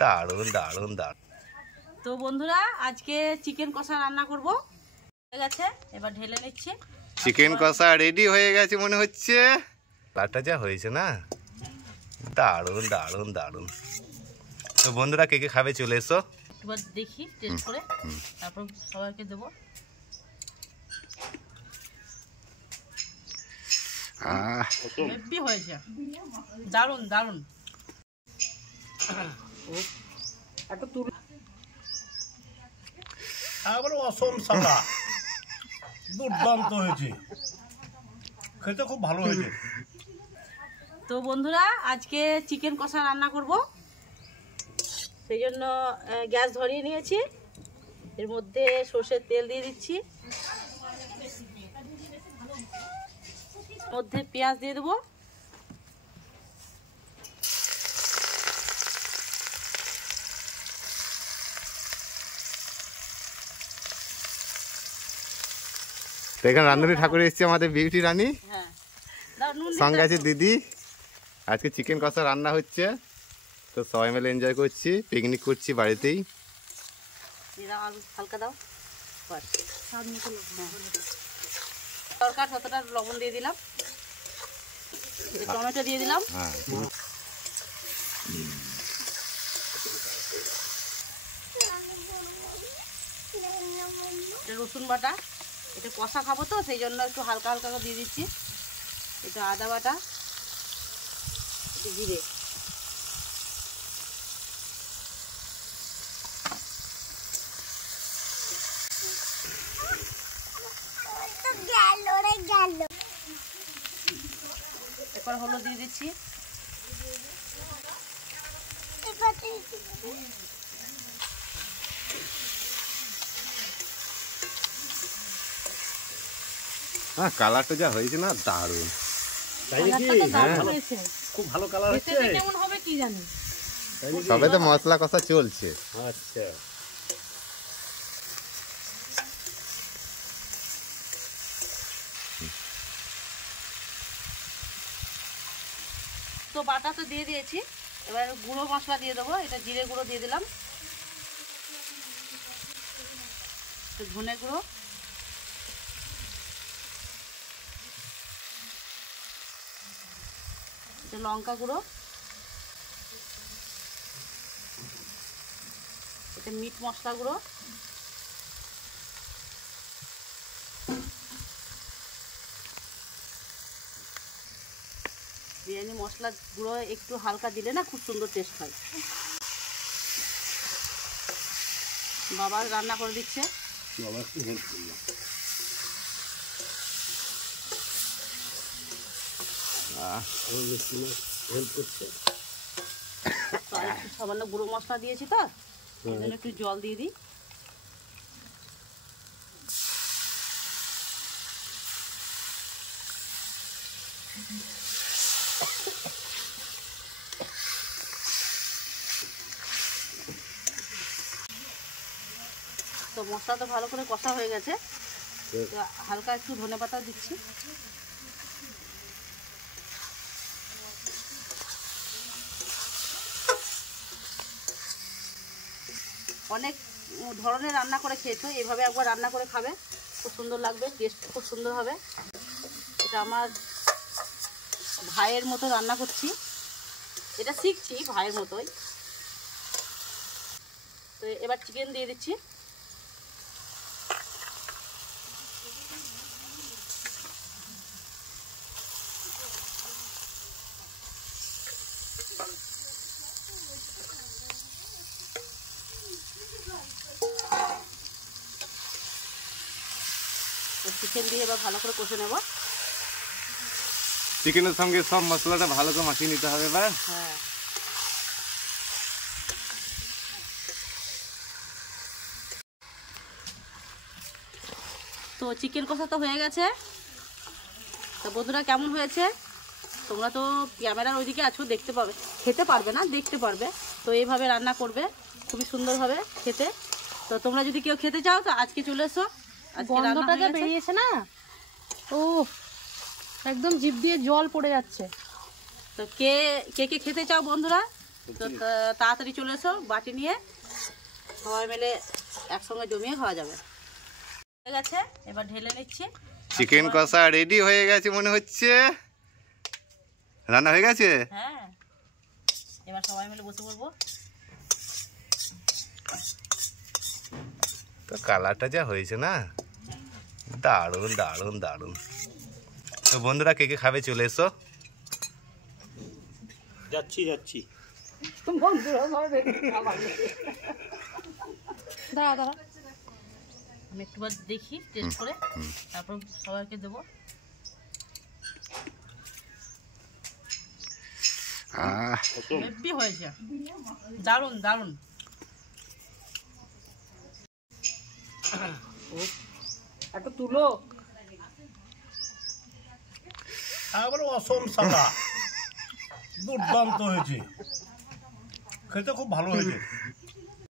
দারুণ দারুণ দারুণ। তো বন্ধুরা আজকে চিকেন কষা রান্না করব। হয়ে গেছে, এবার ঢেলে নিচ্ছি। চিকেন কষা রেডি হয়ে গেছে মনে হচ্ছে। কালারটা যা হয়েছে না, দারুণ দারুণ দারুণ। তো বন্ধুরা কে কে খাবে চলে এসো, এবার দেখি টেস্ট করে, তারপর সবাইকে দেবো। হেভি হয়েছে, দারুণ দারুণ। অসম সাদা দুর্দান্ত হয়েছে, খেতে খুব ভালো হয়েছে। তো বন্ধুরা আজকে চিকেন কষা রান্না করব, সেই জন্য গ্যাস ধরিয়ে নিয়েছি। এর মধ্যে সর্ষের তেল দিয়ে দিচ্ছি, মধ্যে পেঁয়াজ দিয়ে দেবো, এখানে রান্নারি ঠাকুর এসেছে আমাদের বিউটি রানী, হ্যাঁ সঙ্গে আছে দিদি। আজকে চিকেন কষা রান্না হচ্ছে, তো সবাই মিলে এনজয় করছি, পিকনিক করছি বাড়িতেই। হালকা দাও, দরকার ততটা লবণ দিয়ে দিলাম, টমেটো দিয়ে দিলাম, রসুন বাটা। এটা কষা খাবো তো সেই জন্য একটু হালকা হালকা করে দিয়ে দিচ্ছি। এটা আদা বাটা, জিরে, এরপর হলুদ দিয়ে দিচ্ছি, হ্যাঁ কালারটা যা হয়েছে না দারুণ, খুব ভালো কালার হচ্ছে। কেমন হবে কি জানি, সবে তো মশলা কষা চলছে। আচ্ছা তো বাটা তো দিয়ে দিয়েছি, এবার গুঁড়ো মশলা দিয়ে দেবো। এটা জিরে গুঁড়ো দিয়ে দিলাম, ধনে গুঁড়ো, লঙ্কা গুঁড়ো, এটা মিট মশলা গুঁড়ো, বিরিয়ানি মশলা গুঁড়ো একটু হালকা দিলে না খুব সুন্দর টেস্ট হয়। বাবা রান্না করে দিচ্ছে, বাবা একটু হেল্প করলাম। হেল্প করছে, সামান্য গুঁড়ো মশলা দিয়েছি তো এই জন্য একটু জল দিয়ে দিই। তো মশলা তো ভালো করে কষা হয়ে গেছে, হালকা একটু ধনেপাতা দিচ্ছি। অনেক ধরনের রান্না করে খেয়েছো, এইভাবে একবার রান্না করে খাবে, খুব সুন্দর লাগবে, টেস্ট খুব সুন্দর হবে। এটা আমার ভাইয়ের মতো রান্না করছি, এটা শিখছি ভাইয়ের মতোই। তো এবার চিকেন দিয়ে দিচ্ছি, চিকেন দিয়ে এবার ভালো করে কষে নেব। চিকেনের সঙ্গে সব মশলাটা ভালো করে মাখিয়ে নিতে হবে এবার। হ্যাঁ তো চিকেন কষা তো হয়ে গেছে। তো বন্ধুরা কেমন হয়েছে, তোমরা তো ক্যামেরার ওইদিকে আছো, দেখতে পাবে, খেতে পারবে না, দেখতে পারবে। তো এইভাবে রান্না করবে, খুবই সুন্দর হবে খেতে। তো তোমরা যদি কেউ খেতে চাও তো আজকে চলে এসো। গন্ধটা যা বেরিয়েছে না, ও একদম জিভ দিয়ে জল পড়ে যাচ্ছে। তো কে কে কে খেতে চাও বন্ধুরা তো তাড়াতাড়ি চলে এসো, বাটি নিয়ে সবাই মিলে একসঙ্গে জমিয়ে খাওয়া যাবে। হয়ে গেছে, এবার ঢেলে নিচ্ছি। চিকেন কষা রেডি হয়ে গেছে মনে হচ্ছে। রান্না হয়ে গেছে? হ্যাঁ, এবার সবাই মিলে বসে পড়বো। তো কালারটা যা হয়েছে না, দারুণ দারুণ দারুণ। তো বন্ধুরা কে কে খাবে চলে এসো। যাচ্ছি যাচ্ছি। দাঁড়া দাঁড়া, আমি একটুবার দেখি টেস্ট করে, তারপর সবাইকে দেবো। হেভি হয়েছে, দারুণ দারুণ। একটু তুলো। একেবারে অসম সাদা, দুর্দান্ত হয়েছে, খেতে খুব ভালো হয়েছে।